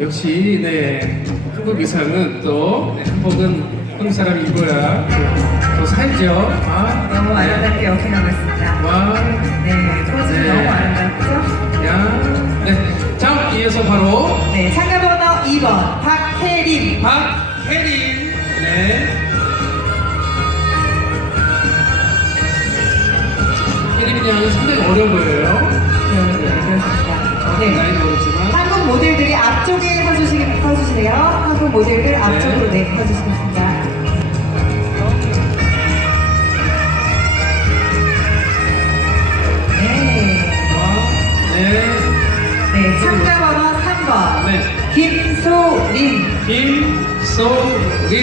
역시 네 한국 의상은 또 네, 한복은 한국 사람이 입어야 더 살죠. 아, 너무 아름답게 역행하고 있습니다. 와, 네, 포즈 네. 너무 아름답죠? 야, 네. 자, 이어서 바로 네, 참가번호 2번 박혜림. 박혜린. 네. 혜린 양은 상당히 어려 보여요. 네, 네, 그렇습니다. 네. 어리지만. 한국 모델들이 앞쪽에 서주시, 서주시네요. 한국 모델들 앞쪽으로 네, 서주시겠습니다. 네. 와, 네. 네, 참가 번호 3번. 네. 김소림. 김소리.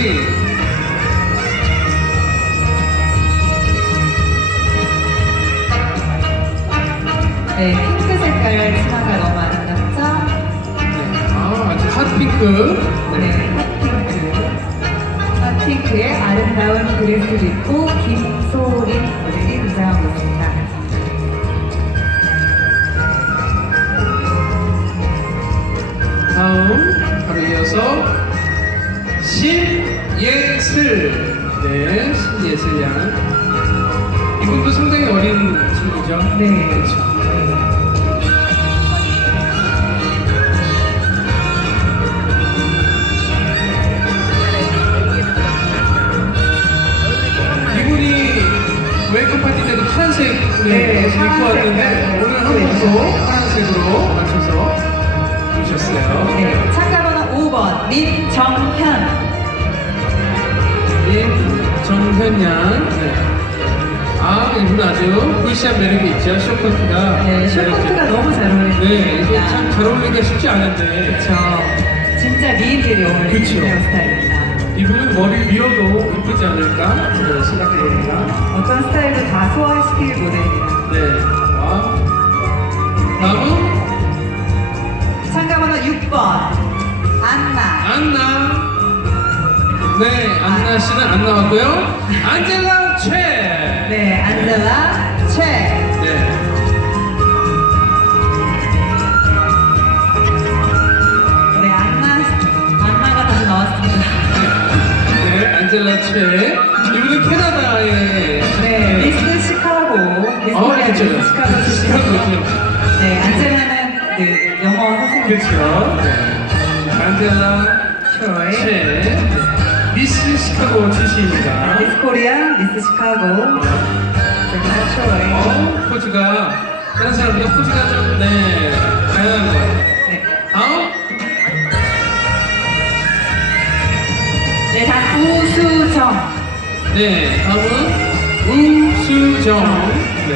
네, 핑크. 네, 핫핑크. 핫핑크의 아름다운 드레스를 입고 김소림 모델이 등장하고 있습니다. 다음 바로 이어서 신예슬 네 신예슬 양 이분도 상당히 어린 친구죠 네. 파란색 네, 옷을 입고 파란색 왔는데 네, 오늘 네. 한복도 파란색으로 맞춰서 입으셨어요 네, 참가번호 5번 민정현. 정현 양. 네. 아, 이분 아주 푸시한 매력이 있죠. 쇼커트가. 네, 쇼커트가 너무 잘 어울립니다. 네, 이게 참 잘 어울리기가 쉽지 않은데. 그렇죠. 진짜 미인들이 어울리는 그쵸. 헤어 스타일입니다. 이분은 머리 밀어도 이쁘지 않을까? 네, 생각해봅니다. 어떤 스타일도 다 소화시킬 모델입니다. 네. 와. 다음은 참가번호 6번 안나. 안나. 네, 안나 씨는 안 나왔고요. 안젤라 최. 네, 안젤라 최. 안젤라 최. 이분은 캐나다의 네, 미스 시카고, 미스 어, 코리아. 미스 시카고 출신이죠. 시카고죠. 네, 안젤라는 그 영어 선생님. 그렇죠. 네. 안젤라. 최. 네. 미스 시카고 출신입니다. 미스 코리아, 미스 시카고. 제가 트로이. 어, 포즈가 다른 사람보다 포즈가 좀 네, 다양한 것 같아요. 네. 다음 우수정. 네, 다음은 우수정. 네.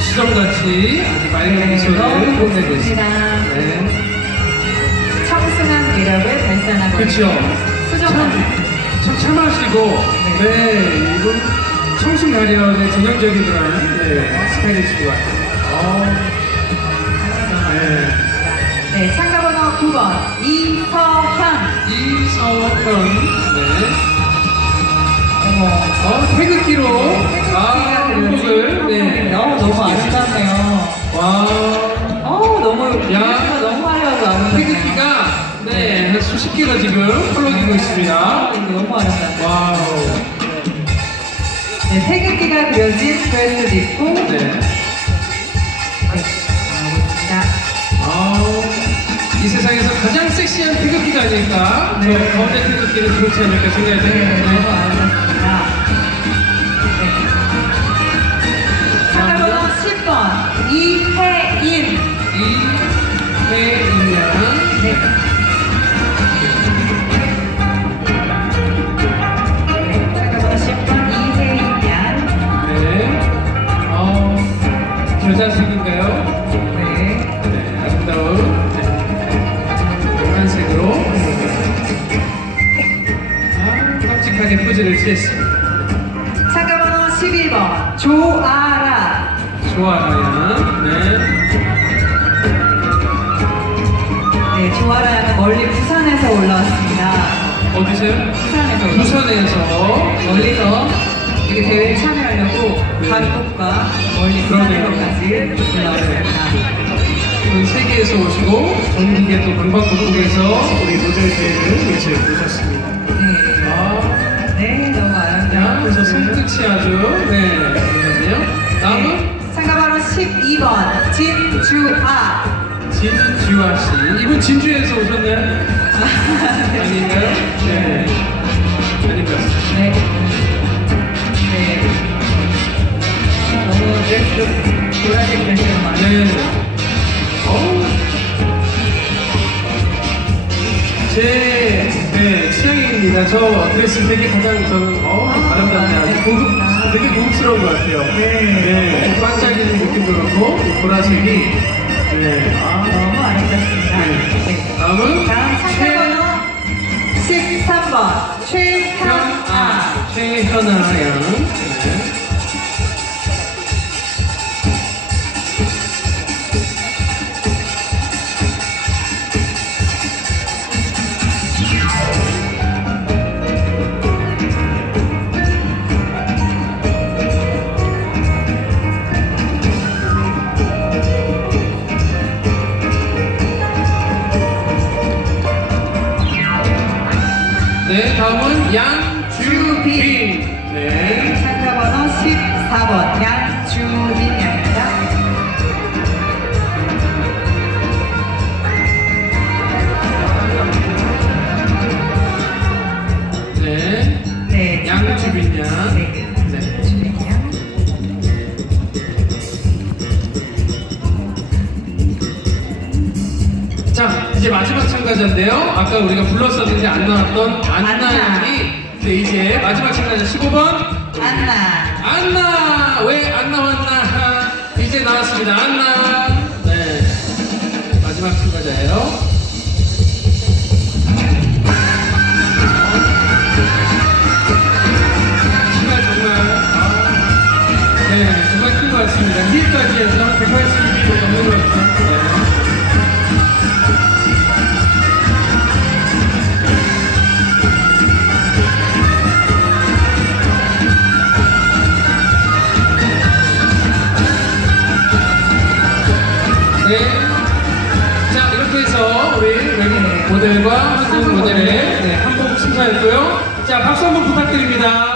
수정같이 맑은 너무 뽐내고. 있습니다. 네. 청순한 매력을 발산하고 그렇죠. 있는 수정 참, 참하시고, 네. 네, 이분 청순 가련의 전형적인 그런 네, 스타일이신 것 같아요. 어, 네. 네, 참가 번호 9번 이서현. 이서현, 네. 어머, 어, 태극기로, 아, 한국을, 네. 너무 너무 아름답네요. 와, 어우 너무 야. 야 너무 화려하고 아름답네요. 태극기가, 네, 한 수십 개가 지금 펄럭이고 있습니다. 아, 이거 너무 아름답네요. 와우. 네, 태극기가 그려진 드레스를 입고 네, 세상에서 가장 섹시한 태극기가 아닐까? 네. 저 가운데 태극기는 그렇지 않을까 생각이 네. 아름답습니다. 네. 참가번호 10번 이혜인. 이혜인 양. 네. 네, 참가번호 10번 이혜인 양. 네. 어, 겨자색인가요? 아, 깜찍하게 포즈를 취했습니다. 참가번호 11번 조아라. 좋아요. 네. 네, 조아라 양은 멀리 부산에서 올라왔습니다. 어디세요? 부산에서. 부산에서. 멀리서 이렇게 대회에 참여하려고 한국과 멀리 그러네요. 부산에서까지 올라왔습니다. 전 세계에서 오시고 전국의 또 방방곡곡에서 우리 모델들을 이제 보셨습니다. 손끝이 아주 네, 좋네요. 다음은 참가 바로 12번 진주아. 진주아 씨. 이분 진주에서 오셨나요? 아닌가요? 네. 아닌 것 같습니다. 네. 네. 너무 드레스도 보라색 드레스가 많아요. 네. 어우. 제 네, 취향입니다. 저 드레스 되게 가장 저는 고급, 되게 고급스러운 것 같아요. 네. 네. 반짝이는 느낌도 그렇고, 이 보라색이. 네. 아, 너무 아름답습니다. 네. 네. 다음은 다음 참가번호 13번 최현아. 최현아. 최현아 양. 네. 네, 네. 자, 이제 마지막 참가자인데요. 아까 우리가 불렀었는데 안 나왔던 안나 안나. 양이 네, 이제 마지막 참가자 15번. 안나. 안나! 왜 안 나왔나? 이제 나왔습니다. 안나. 네. 마지막 참가자예요. 7시까지 해서 180도 넘는 걸 같아요. 네. 자, 이렇게 해서 우리 외국 모델과 한국 모델의 네, 한복 심사였고요. 자, 박수 한번 부탁드립니다.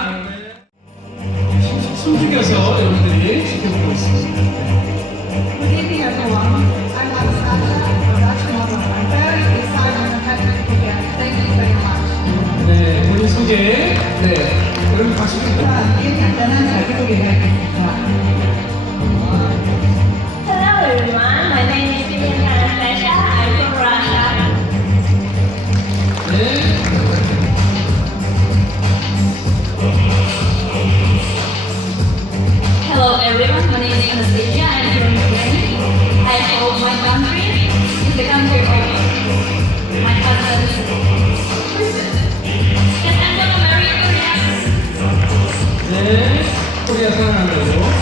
네. 코리아 사랑한다고.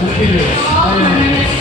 도끼를.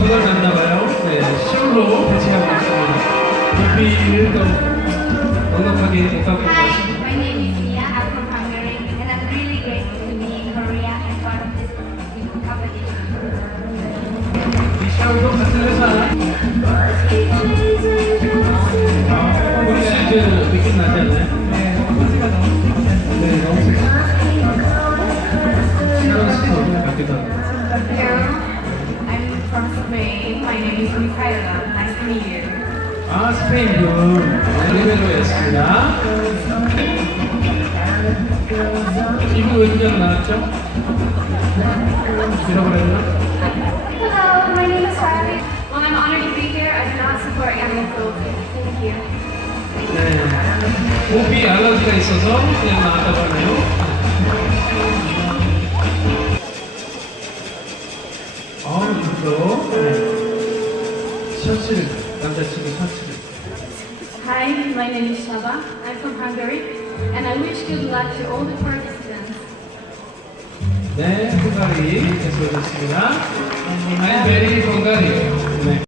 그걸 났나봐요. 네, 시울로 배치하고 있습니다. 목비를 또 넉넉하게 못하고 있습니다. 하고. Hello. I'm from Spain. My name is Micaela. Nice to meet you. 아, 스페인 분. 리베로였습니다. 이분 왜 그냥 나왔죠? 잃어버렸나? Hello, my name is Riley. Well, I'm honored to be here. I do not support animal cruelty. Thank you. 네. 목이 알러지가 있어서 그냥 나왔다고 하네요. 아, 네. 셔츠를, 남자친구 셔츠를. Hi, my name is Shaba. I'm from Hungary, and I wish good luck to all the participants. 네, 헝가리 해설했습니다. I'm very 헝가리. 네.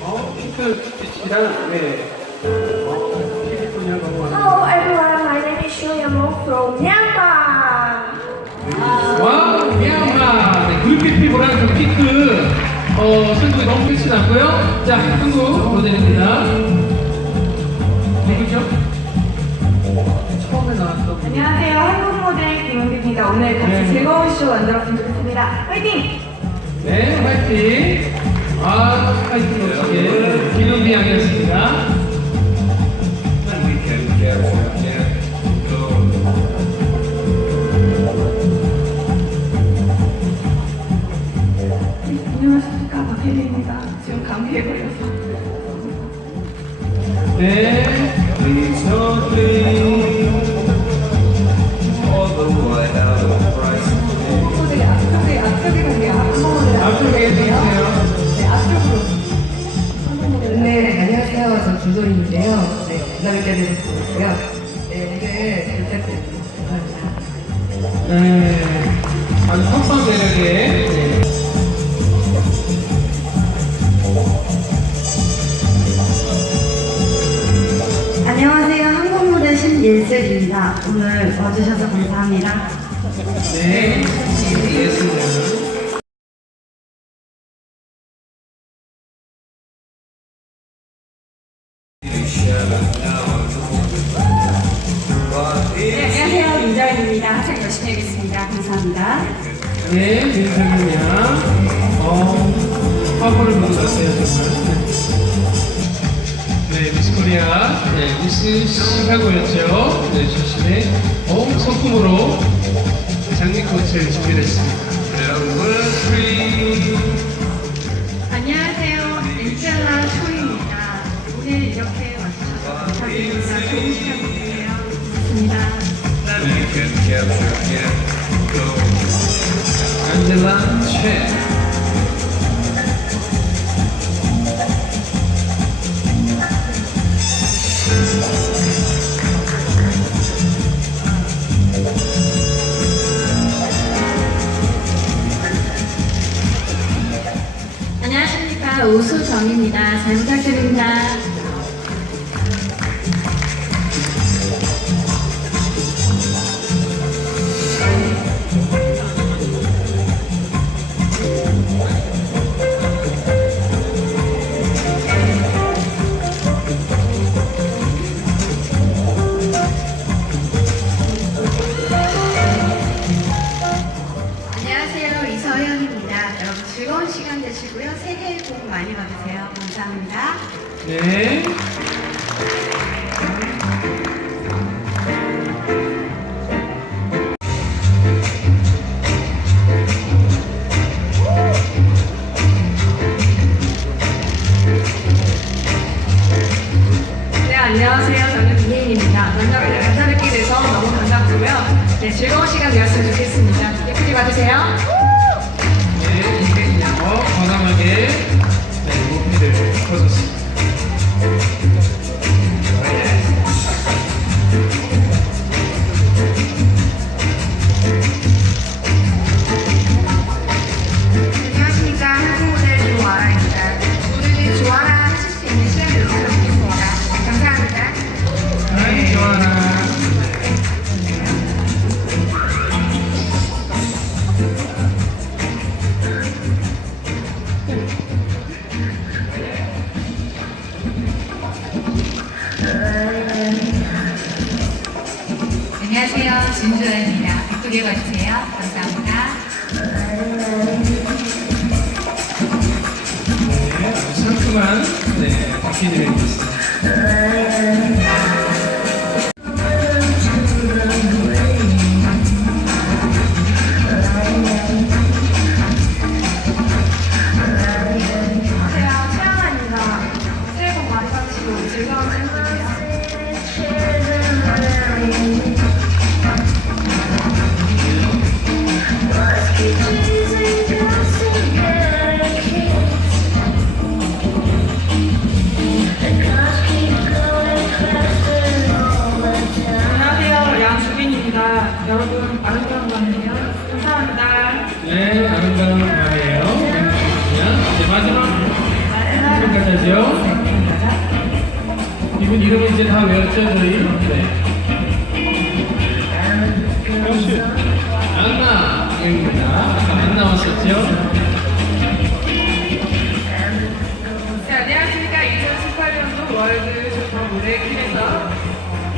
어, 핑크 빛이랑, 네. 어, 피부톤이 너무 많아요. Hello everyone, my name is Shuya Mo from Myanmar. 와, 미얀마. 피부랑 좀 핑크. 어, 승부가 너무 빛이 났고요. 자, 한국 모델입니다. 누구죠? 처음에 나왔던 분. 안녕하세요. 한국 모델 김은비입니다. 오늘 같이 네. 즐거운 쇼 만들었으면 좋겠습니다. 화이팅! 네, 화이팅. 아, 화이팅 네. 앞쪽에, 앞쪽에 앞쪽에 해주세요. 네, 앞쪽으로. 네, 안녕하세요. 저 김소린인데요. 네, 좋고요. 네, 오늘 부탁드립니다. 감사합니다. 네. 아주 선방 매력에. 네. 예슬입니다. 오늘 와주셔서 감사합니다. 네. 민정입니다. 항상 열심히 하겠습니다. 감사합니다. 네, 민상현 양. 어, 화보를 보고 갔어요, 정말. 네, 코리아, 네, 미스 시카고였죠. 네, 출신의 어, 소품으로 장미꽃을 준비를 했습니다. Number three. 안녕하세요. 엔젤라 초이입니다. 오늘 이렇게 와주셔서 감사드립니다. 좋은 시간 보내세요. 고맙습니다. Can capture, go. 안젤 정입니다. 잘 부탁드립니다. 여러분 즐거운 시간 되시고요. 새해 복 많이 받으세요. 감사합니다. 네. 예쁘게 봐주세요. 감사합니다. 네, 상큼한 네, 바퀴들이 있습니 저희? 네. 안나입니다. 아까 안 나왔었죠? 네, 안녕하십니까. 2018년도 월드 슈퍼 무대 퀸에서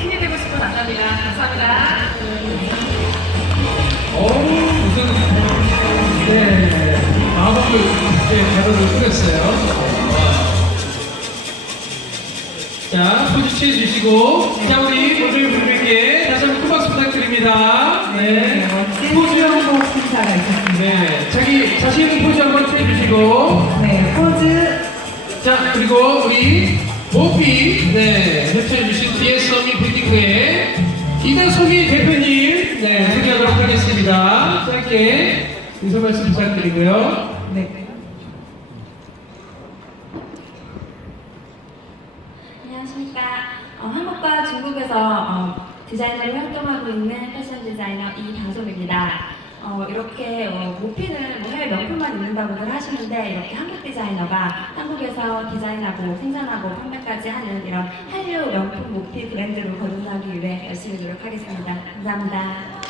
퀸이 되고 싶은 안나입니다. 감사합니다. 어우, 무슨, 네, 마법을 이렇게 가로를 뿌렸어요. 자, 포즈 취해 주시고, 자, 우리 모델 분들께 다시 한번 큰 박수 부탁드립니다. 네. 포즈 한번 심사가 있었습니다. 네, 자기 자신 있는 포즈 한번 취해 주시고, 네, 포즈 자, 그리고 우리 모피, 네, 협찬해 주신 DS 서미 빌딩크의 이다송이 대표님, 네, 소개하도록 하겠습니다. 짧게 인사 말씀 부탁드리고요. 네. 안녕하십니까. 어, 한국과 중국에서 어, 디자이너로 활동하고 있는 패션 디자이너 이다솜입니다. 어, 이렇게 어, 모피는 뭐 해외 명품만 입는다고들 하시는데 이렇게 한국 디자이너가 한국에서 디자인하고 생산하고 판매까지 하는 이런 한류 명품 모피 브랜드로 거듭나기 위해 열심히 노력하겠습니다. 감사합니다.